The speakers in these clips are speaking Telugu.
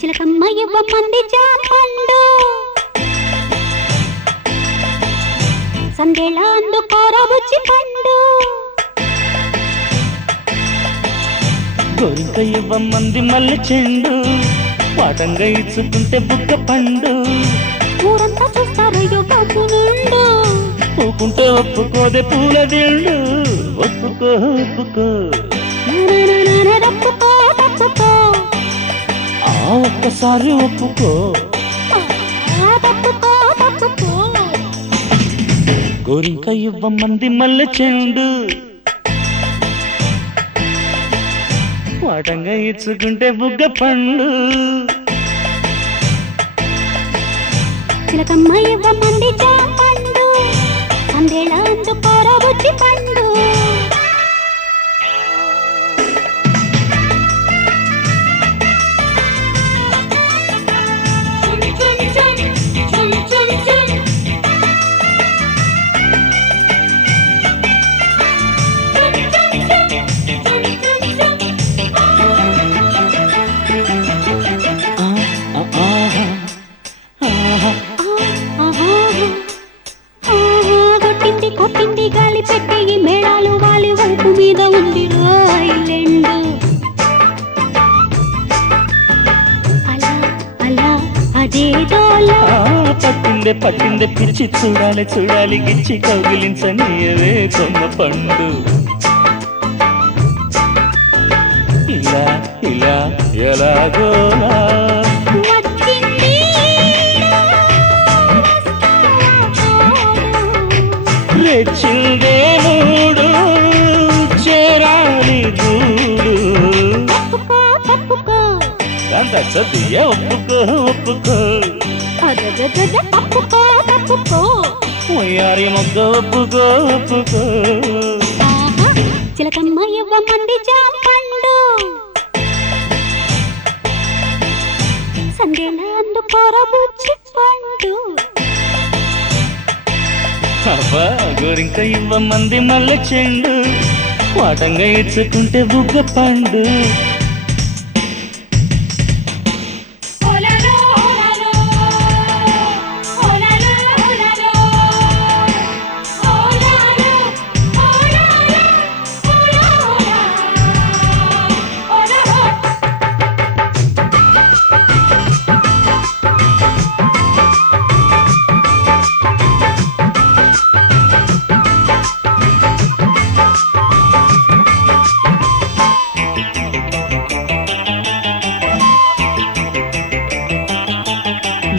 చిలకమ్మ ఇవ్వమంది జాంపండు సందేళ అందుకోరా బుచ్చి పండు గోరింక ఇవ్వమంది మల్లె చెండు పాటంగా ఇచ్చుకుంటే బుక్క పండు ఊరంతా చూస్తారు యువకు నుండు పూకుంటే ఒప్పుకోదే పూల దిండు ఒప్పుకో ఒప్పుకో తప్పుకో తప్పుకో ఆ ఒక్కసారి ఒప్పుకో తప్పుకో తప్పుకో గోరింక ఇవ్వమంది మల్లె చెండు పాటంగా ఇచ్చుకుంటే బుగ్గ పండు చిలకమ్మ ఇవ్వమంది జాంపండు సందేళ అందుకోరా బుచ్చి పండు కొట్టింది కొట్టింది గాలి పెట్టి ఈ మేళాలు వాలి వైపు మీద ఉంది రాయిలెండు అలా అలా అదేదోలా పట్టిందే పట్టిందే పిచ్చి చూడాలి చూడాలి గిచ్చి కౌగిలించనీయవే కొమ్మ పండు ఇలా ఇలా ఎలాగోలా వచ్చింది రెచ్చిందే మూడు చేరాలి గూడు తప్పుకో తప్పుకో అంత సద్య ఒప్పుకో ఒప్పుకో అదదదద తప్పుకో తప్పుకో వయ్యారి మొగ్గ ఒప్పుకో ఒప్పుకో ఆహా చిలకమ్మ ఇవ్వమంది జాంపండు సందేళ అందుకోరా బుచ్చి పండు అబ్బా గోరింక ఇవ్వమంది మల్లె చెండు వాటంగా ఇచ్చుకుంటే బుగ్గ పండు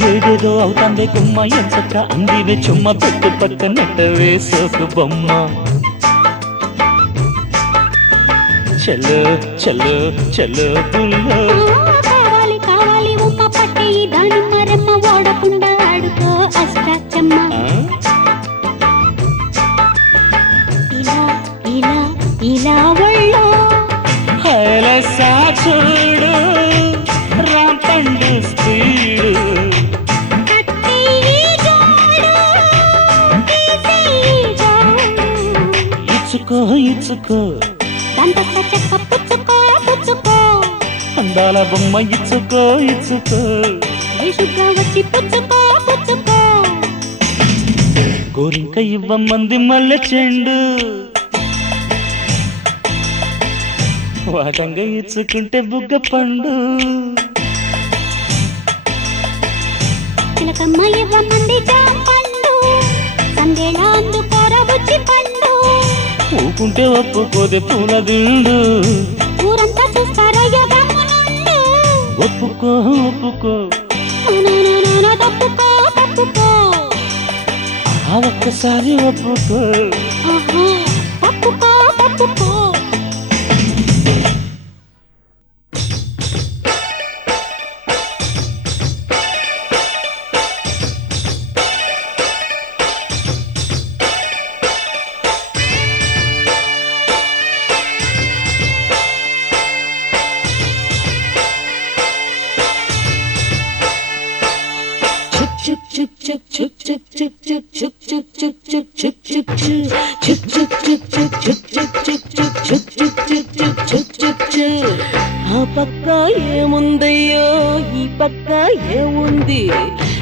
ఏదేదో అవుతాందే గుమ్మ ఎంచక్క అందివే చుమ్మ పెట్టు పక్క నెట్టవే సోకు బొమ్మ చలో చలో చలో పుల్లో కావాలి కావాలి ఉమ్మ పట్టి దాని మరెమ్మ ఓడకుండా ఆడుకో అష్టాచమ్మ ఇలా ఇలా ఇలా ఒళ్ళో హైలసా చూడు రాంపండు స్పీడు కట్టి జోడు తీసి జోడు ఇచ్చుకో ఇచ్చుకో దంతక్క చెక్క పుచ్చుకో పుచ్చుకో అందాల బొమ్మ ఇచ్చుకో ఇచ్చుకో వేషుగా వచ్చి పుచ్చుకో పుచ్చుకో గోరింక ఇవ్వమంది మల్లె చెండు వాటంగా ఇచ్చుకుంటే బుగ్గ పండు చిలకమ్మ ఇవ్వమంది జాంపండు సందేళ అందుకోరా బుచ్చి పండు ఊకుంటే ఒప్పుకోదే పూల దిండు ఊరంతా చూస్తారా యోగమ్మ నుండు ఒప్పుకో ఒప్పుకో తప్పుకో తప్పుకో ఆ ఒక్కసారి ఒప్పుకో ఆహా తప్పుకో తప్పుకో ఆ పక్క ఏముందయ్యో ఈ పక్క ఏముంది,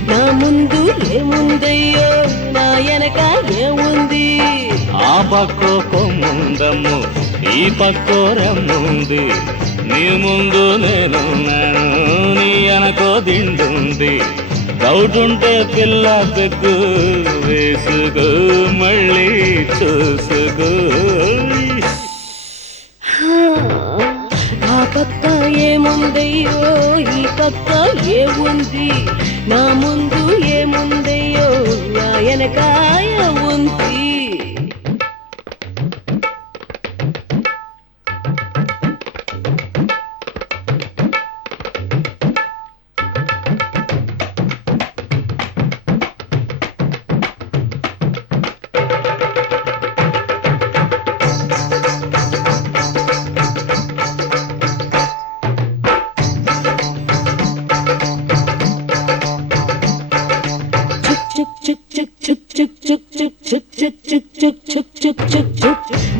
నా ముందు ఏముందయ్యో, నా వెనక ఏముంది. ఆ పక్కో కొమ్ముందమ్ము, ఈ పక్కో రమ్ముంది. నీ ముందు నేనున్నాను, నీ వెనకో దిండుంది. డౌట్ ఉంటే పిల్ల పెగ్గు వేసుకో, మళ్ళీ చూసుకో. ఆ పక్క ఏముందయ్యో, ఈ పక్క ఏముంది, నా ముందు ఏముందయ్యో, నా వెనక ఏముంది.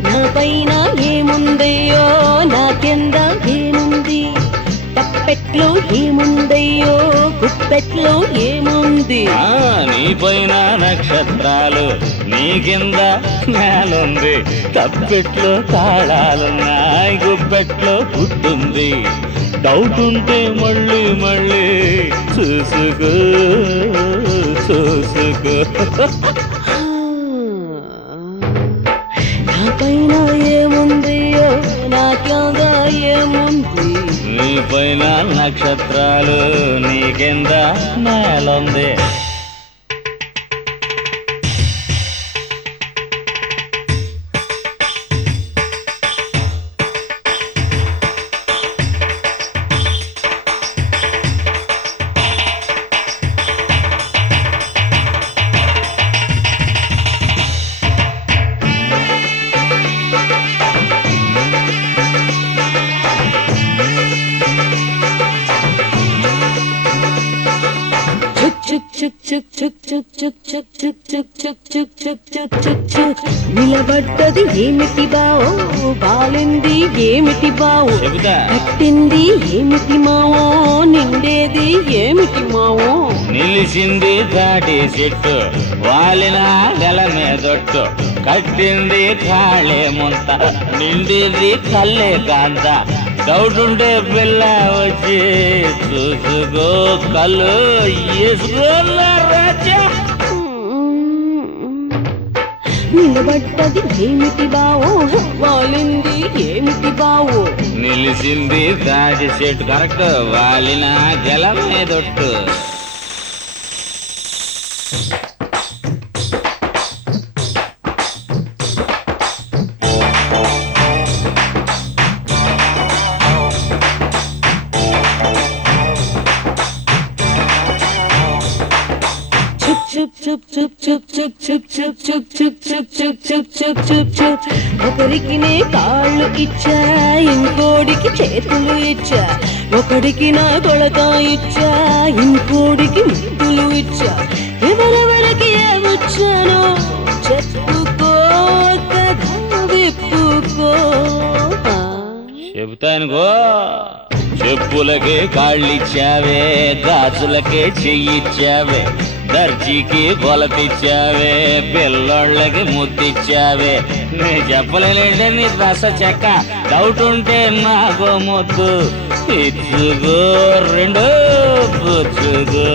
నా పైన ఏముందయ్యో, నా కింద ఏముంది, తప్పెట్లో ఏముందయ్యో, గుప్పెట్లో ఏముంది. నీ పైన నక్షత్రాలు, నీ కింద నేలుంది. తప్పెట్లో తాళాలున్నాయి, గుప్పెట్లో గుడ్డుంది. డౌట్ ఉంటే మళ్ళీ మళ్ళీ చూసుకో, చూసుకో. నా పైన ఏముందయ్యో, నా కింద ఏముంది. నీ పైన నక్షత్రాలు, నీ కింద నేలుంది. నిలబడ్డది ఏమిటి బావో, బాలింది ఏమిటి బావో, కట్టింది ఏమిటి మావో, నిండేది ఏమిటి మావో. నిలిచింది తాటి చెట్టు, వాలిన గల మీదొట్టు. కట్టింది కాళే ముంత, నిండేది కల్లే కాంత. డౌట్ ఉంటే పిల్ల వచ్చి చూసుకో, కళ్ళు వేసుకో రాజా. నిలబడ్డది ఏమిటి బావో, వాలింది ఏమిటి బావో. నిలిచింది తాటి చెట్టు కరెక్ట్, వాలిన గల మీదొట్టు. ఒకరికి నే కాళ్ళు ఇచ్చా, ఇంకోడికి చేతులు ఇచ్చా. ఒకడికి నా కొలత ఇచ్చా, ఇంకోడికి ముద్దులు ఇచ్చా. ఎవరెవరికి ఏమొచ్చానో చెప్పుకో, కదా విప్పుకో. చెబుతానుగో. చెప్పులకే కాళ్ళిచ్చావే, గాజులకే చెయ్యిచ్చావే. దర్జీకి కొలతిచ్చావే, పిల్లోళ్ళకి ముద్దిచ్చావే. నే చెప్పలేనంటే నీ రస చెక్క. డౌట్ ఉంటే నాకో ముద్దు ఇచ్చుకో, రెండు పుచ్చుకో.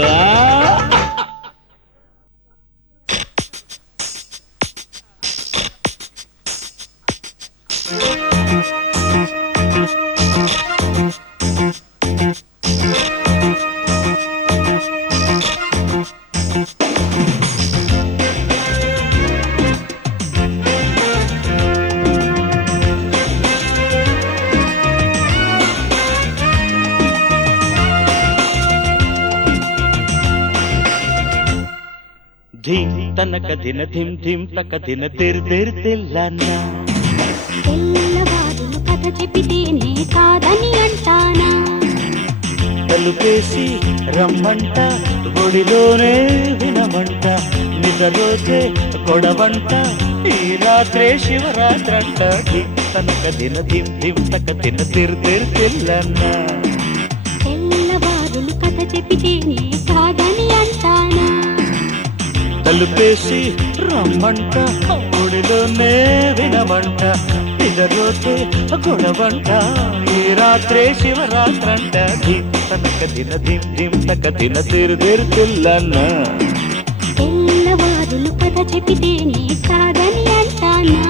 ధీం తనక దిన ధిం ధిం తక దిన తెర్ తెర్ తెల్లన్నా. తెల్లవారులు కథ చెబితేనే కాదని అంటానా. తలుపేసి రమ్మంట, ఒడిలోనే వినమంట. నిద్రలోతే గొడవంట, ఈ రాత్రే శివరాత్రంట. ధిం తనక దిన ధిం ధిం తక దిన తెర్ తెర్ తెల్లన్నా. తెల్లవారులు కథ చెబితే నే కాదని అంటానా తలుపేసి రమ్మంట ఒడిలోనే వినమంట నిద్రలోతే గొడవంట ఈ రాత్రే శివరాత్రంట ధిం తనక దిన ధిం ధిం తక దిన తిరు తిరు తిల్లన్న తెల్లవారులు కథ చెబితే నే కాదని అంటానా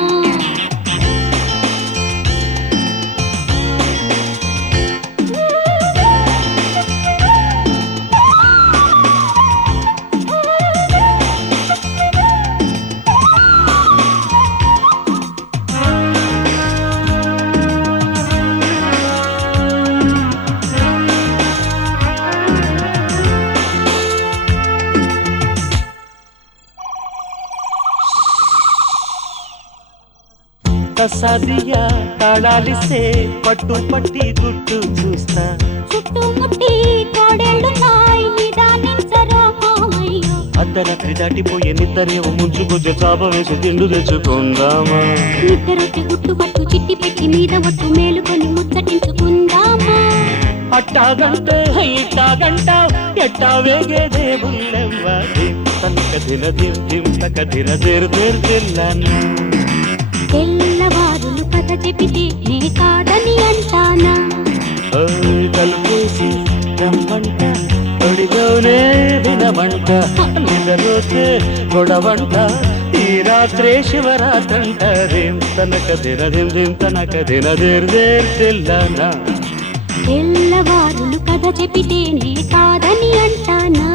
సాదియా తాళాలిస్తే పట్టు పట్టి గుట్టు చూస్తా చుట్టుముట్టి తోడేళ్ళున్నాయి నిదానించరా మామయ్య అర్ధరాత్రి దాటిపోయే నిద్రేమో ముంచుకొచ్చే చాప వేసి తిండు తెచ్చుకుందామా నిద్రొచ్చి గుట్టు పట్టు చిట్టి పెట్టి మీద ఒట్టు మేలుకొని ముచ్చటించుకుందామా అట్టాగంటే ఇట్టాగంట ఎట్టా వేగేదే బుల్లెవ్వ ధిం తనక దిన ధిం ధిం తక దిన తిరు తిరు తిల్లన్న తెల్లవారులు కథ చెబితే నే కాదని అంటానా తలుపేసి రమ్మంట ఒడిలోనే వినమంట నిద్రలోతే గొడవంట ఈ రాత్రే శివరాత్రంట ధిం తనక దిన ధిం ధిం తనక దిన దిర్ దిర్ తిల్లన తెల్లవారులు కథ చెబితే నే కాదని అంటానా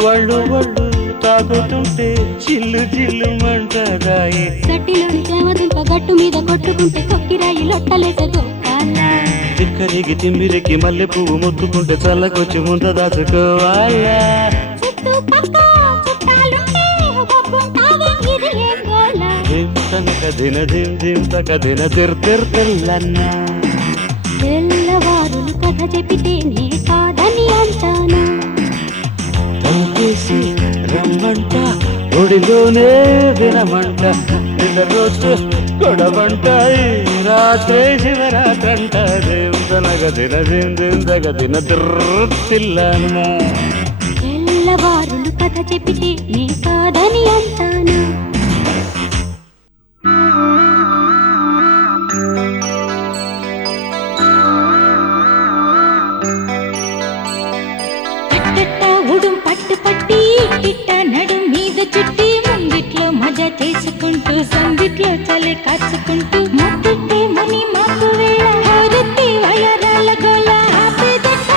వళ్ళు వళ్ళు తాగుతుంటే చిల్లు చిల్లు మంటదాయి గట్టిలోని చేమదుంప గట్టు మీద కొట్టుకుంటే కొక్కిరాయి లొట్టలేసే గోపాలా తిక్కరికి తిమ్మిరికి మల్లె పువ్వు మొత్తుకుంటే చల్లకొచ్చి ముంత దాచుకోవాలా ధిం తనక దిన ధిం ధిం తక దిన తిర్ తిర్ తిల్లన్న తెల్లవారులు కథ చెబితే నే కాదని అంటానా తలుపేసి రమ్మంట ఒడిలోనే వినమంట నిద్రలోతు గొడవంట ఈ రాత్రే శివరాత్రంట ధిం తనక దిన ధిం ధిం తక దిన తిర్ తిల్లన్న తెల్లవారులు కథ చెబితే నే కాదని అంటానా ఉడుం పట్టు పట్టి ఇట్ట నడుం మీద చుట్టి ముంగిట్లో మజా చేసుకుంటూ సందిట్లో చలి కాచుకుంటూ మత్తిట్టే ముని మాకు వేళ హారతి వయరాల గోల ఆపేదట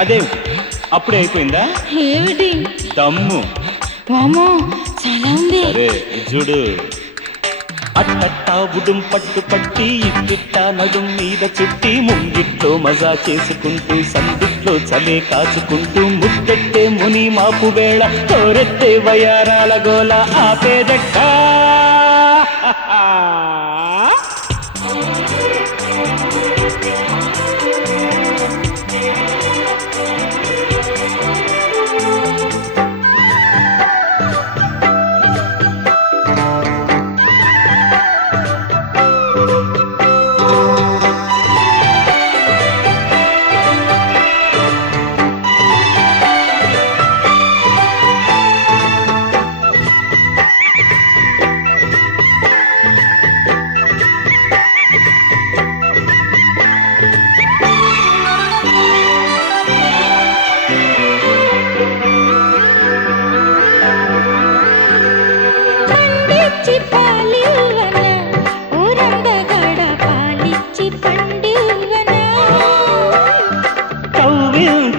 అదే అప్పుడే అయిపోయిందా ఏమిటి దమ్ము వామో చాలా ఉంది అరే చూడు అట్టట్టా ఉడుం పట్టు పట్టి ఇట్టిట్ట నడుం మీద చుట్టి ముంగిట్లో మజా చేసుకుంటూ సందిట్లో చలే కాచుకుంటూ ముద్దెట్టే ముని మాపు వేళ తోరెత్తే వయారాల గోల ఆపేదట్ట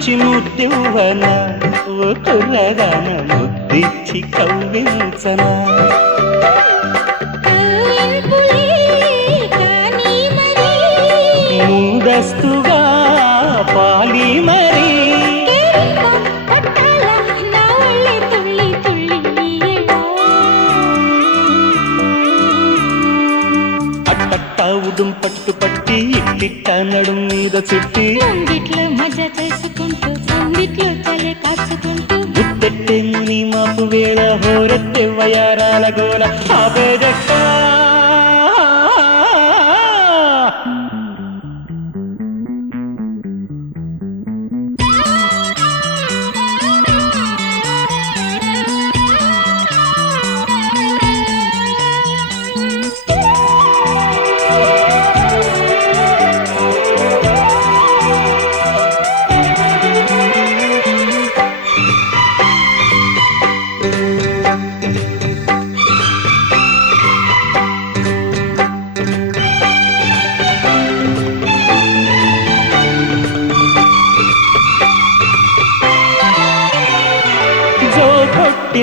లాలించి ముద్దివ్వన ఓ కుర్రగాన ముద్దిచ్చి కవ్వించనా కవ్వింపులే కానీ మరి ముందస్తుగా పాలి మరి కేరింత పట్టాల నా ఒళ్ళే తుళ్ళి తుళ్ళి అట్టట్టా ఉడుం పట్టు పట్టి ఇట్టిట్ట నడుం మీద చుట్టి ముంగిట్లో మజా చేసుకుంటూ సందిట్లో చలి కాచుకుంటూ ముత్తెట్టె ముని మాపు వేళ హోరెత్తె వయారాల గోల ఆపేదెట్ట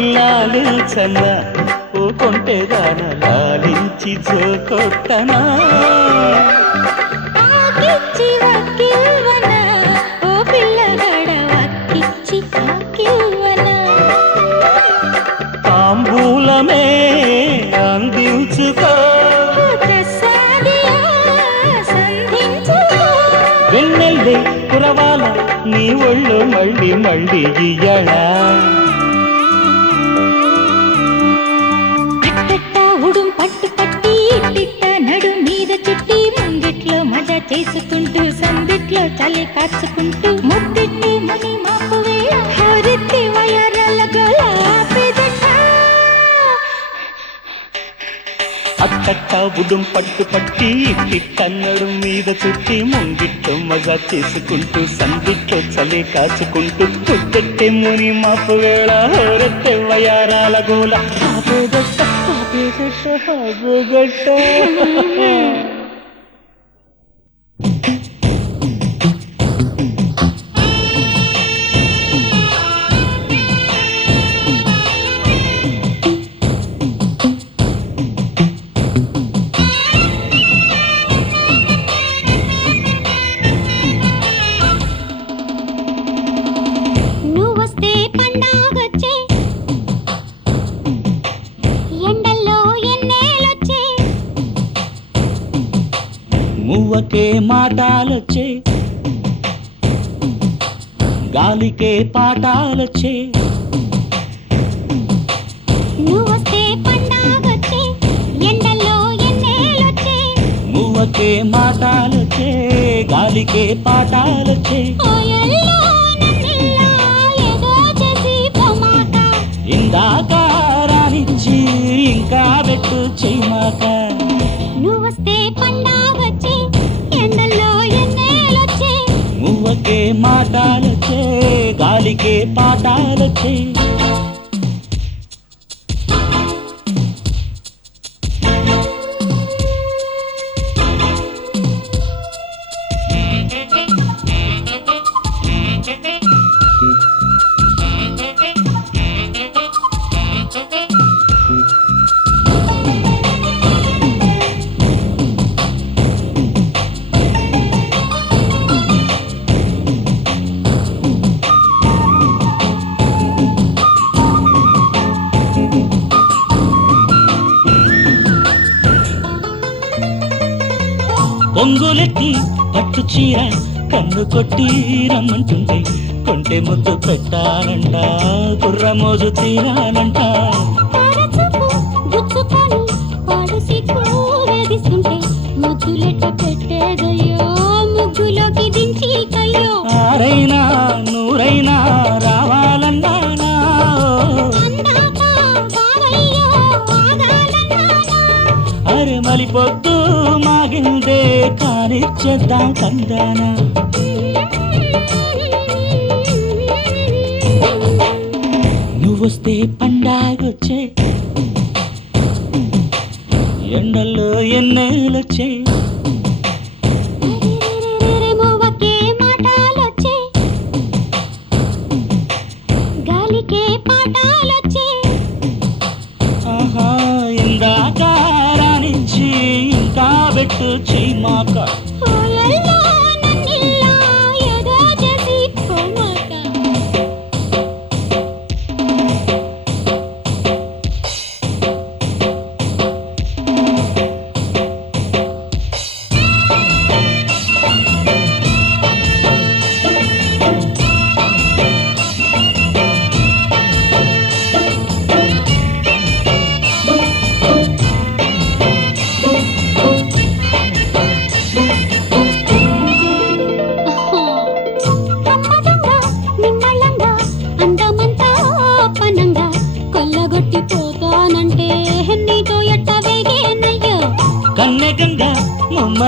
లాలించన ఓ కొంటెదాన లాలించి జోకొట్టనా ఆకిచ్చి వక్కివ్వన ఓ పిల్లగాడ వక్కిచ్చి కాకివ్వన తాంబూలమే అందించుకో ప్రసాదియా సంధించుకో వెన్నెల్లి కురవాల నీ ఒళ్ళు మళ్ళీ మళ్ళీ ఇయ్యళా ఉడుం పట్టు పట్టి ఇట్టిట్ట నడు మీద చుట్టి ముంగిట్లో మజా చేసుకుంటూ సందిట్లో చలి కాచుకుంటూ ముద్దెట్టి మని మాపు వేళ హోరెత్తి వయరాల గోల ఆపేదట అట్టట్ట ఉడుం పట్టు పట్టి ఇట్టిట్ట నడుం మీద చుట్టి ముంగిట్లో మజా చేసుకుంటూ సందిట్లో చలి కాచుకుంటూ ముద్దెట్టి ముని మాపు వేళ హోరెత్తే వయారాల గోల ఆపేదట్ట ఆపేదట్ట ఆపేదట్ట నువ్వొస్తే పండాగొచ్చే ఎండల్లో ఎన్నేలొచ్చే మువ్వకే మాటాలొచ్చే గాలికే పాటాలొచ్చే నువ్వొస్తే పండాగొచ్చే ఎండల్లో ఎన్నేలొచ్చే మువ్వకే మాటాలొచ్చే గాలికే పాటాలొచ్చే ఓయల్లో నన్నిల్లా ఏదో చేసి పొమాట ఇందాక రానిచ్చి ఇంకా పెట్టు చెయ్యమాక నువ్వొస్తే పండాగొచ్చే ఎండల్లో ఎన్నేలొచ్చే మువ్వకే మాటాలొచ్చే గాలికే పాటాలొచ్చే పొంగులెత్తి పట్టు చీర కన్ను కొట్టి రమ్మంటుంది కొంటె ముద్దు పెట్టానంట కుర్రమోజు తీరానంట పారచూపు గుచ్చుకొని పాడు సిగ్గు వేధిస్తుంటే ముద్దులెట్ట పెట్టేదయ్యో ముగ్గులోకి దించి కయ్యో ఆరైనా నూరైనా రావాలన్నానా అందాక బావయ్యో ఆగాలన్నానా అరే మలి పొద్దు మాగిందే కానిచ్చేద్దాం కందానా నువ్వొస్తే పండాగొచ్చే ఎండల్లో ఎన్నేలొచ్చే మువ్వకే మాటలొచ్చే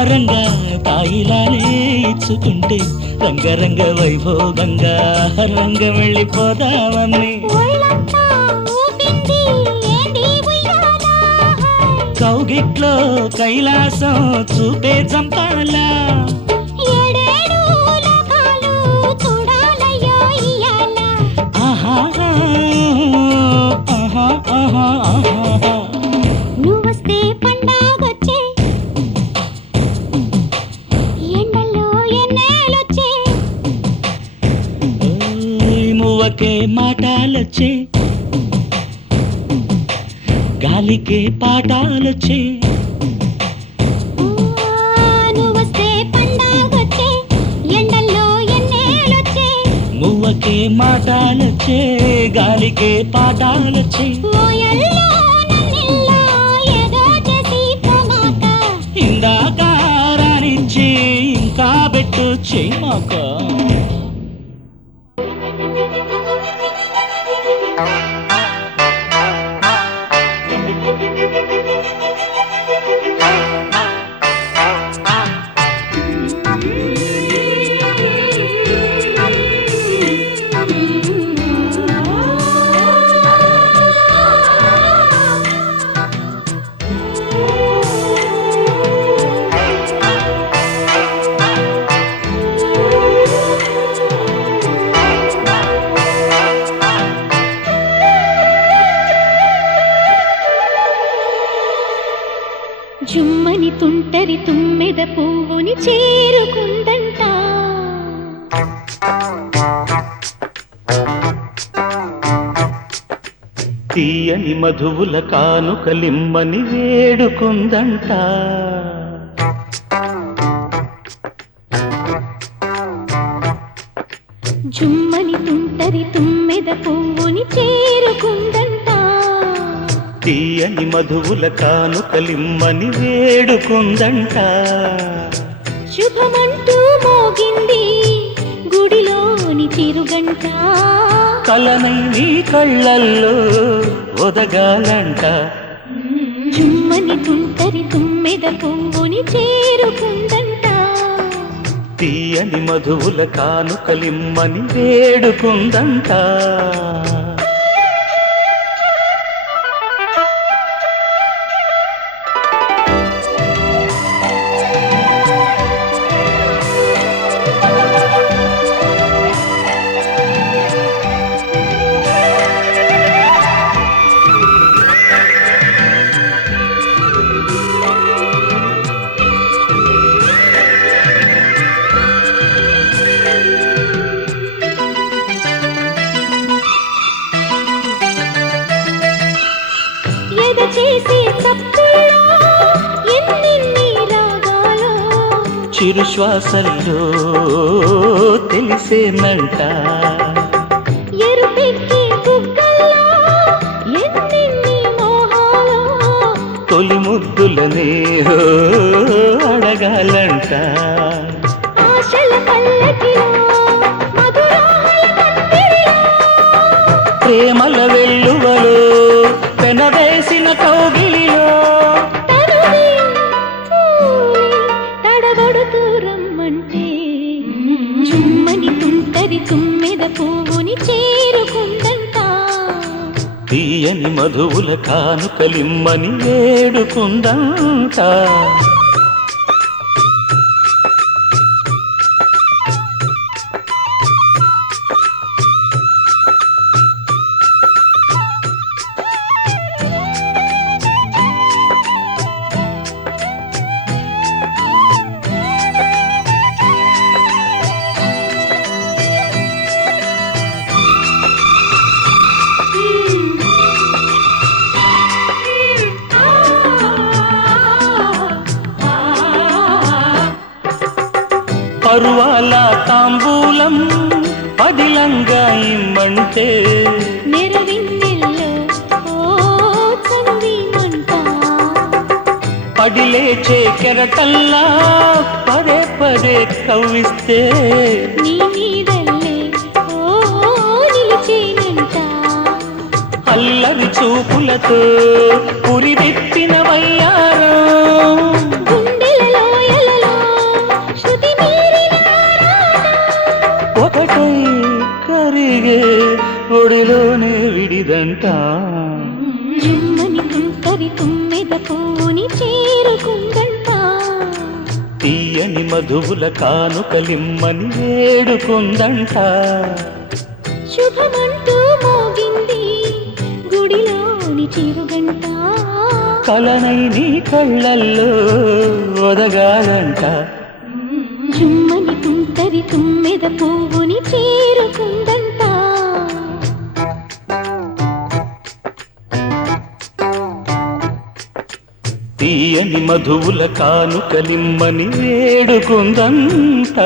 వరంగా తాయిలానే ఇచ్చుకుంటే రంగరంగ వైభోగంగా రంగ వెళ్ళిపోదామని ఒళ్ళంతా ఊపింది ఏంది ఉయ్యాల కౌగిట్లో కైలాసం చూపే చంపాలా ఏడేడు లోకాలు చూడాలయ్యో ఇయ్యాల ఆహా ఆహా ఆహా ఆహా నువ్వొస్తే పండాగొచ్చే ఎండల్లో ఎన్నేళ్ళొచ్చే మువ్వకే మాటాలొచ్చే గాలికే పాటాలొచ్చే నువ్వొస్తే పండాగొచ్చే ఎండల్లో ఎన్నేళ్ళొచ్చే మువ్వకే మాటాలొచ్చే గాలికే పాటాలొచ్చే ఓయల్లో నన్నిల్లో ఏదో చేసి పోమాక ఇందాక రానిచ్చి ఇంకా పెట్టు చేయమాక జుమ్మని తుంటరి తుమ్మెద పువ్వుని చేరుకుందంట తీయని మధువుల కానుకలిమ్మని వేడుకుందంట జుమ్మని తుంటరి తుమ్మెద పువ్వుని చేరుకుందంట తీయని మధువుల కానుకలిమ్మని వేడుకుందంట శుభమంటూ మోగింది గుడిలోని చిరుగంట కలనై నీ కళ్ళల్లో ఒదగాలంట జుమ్మని తుంటరి తుమ్మెద పువ్వుని చేరుకుందంట తీయని మధువుల కానుకలిమ్మని వేడుకుందంట ఎద చేసే తప్పుల్లో ఎన్నెన్ని రాగాలో చిరు శ్వాసల్లో తెలిసేనంట ఎరుపెక్కి బుగ్గల్లో ఎన్నెన్ని మోహాలో తొలి ముద్దులనే అడగాలంట ఆశల పల్లకిలో మధురాల పందిరిలో ప్రేమల వెల్లువలో పెనవేసిన కౌగిలిలో తనువే పూలే తడబడుతూ రమ్మంటే జుమ్మని తుంటరి తుమ్మెద పువ్వుని చేరుకుందంట తీయని మధువుల కానుకలిమ్మని వేడుకుందంట పరువాల తాంబూలం పదిలంగా ఇమ్మంటే నెరవిన్నెల్లో ఓ చనువిమంట పడిలేచే కెరటల్లా పదే పదే కవ్విస్తే నీ మీదల్లే ఓ నిలిచేనంట అల్లరి చూపులతో పురివెత్తిన వయ్యారం గుండెల లోయలలో గంట జుమ్మని తుంటరి తుమ్మెద పూని చేరుకుందంట తీయని మధువుల కానుకలిమ్మని వేడుకుందంట శుభమంటూ మోగింది గుడిలోని చిరుగంట కలనై నీ కళ్ళల్లో ఒదగాలంట జుమ్మని తుంటరి తుమ్మెద పువ్వుని చేరుకుందంట తీయని మధువుల కానుకలిమ్మని వేడుకుందంట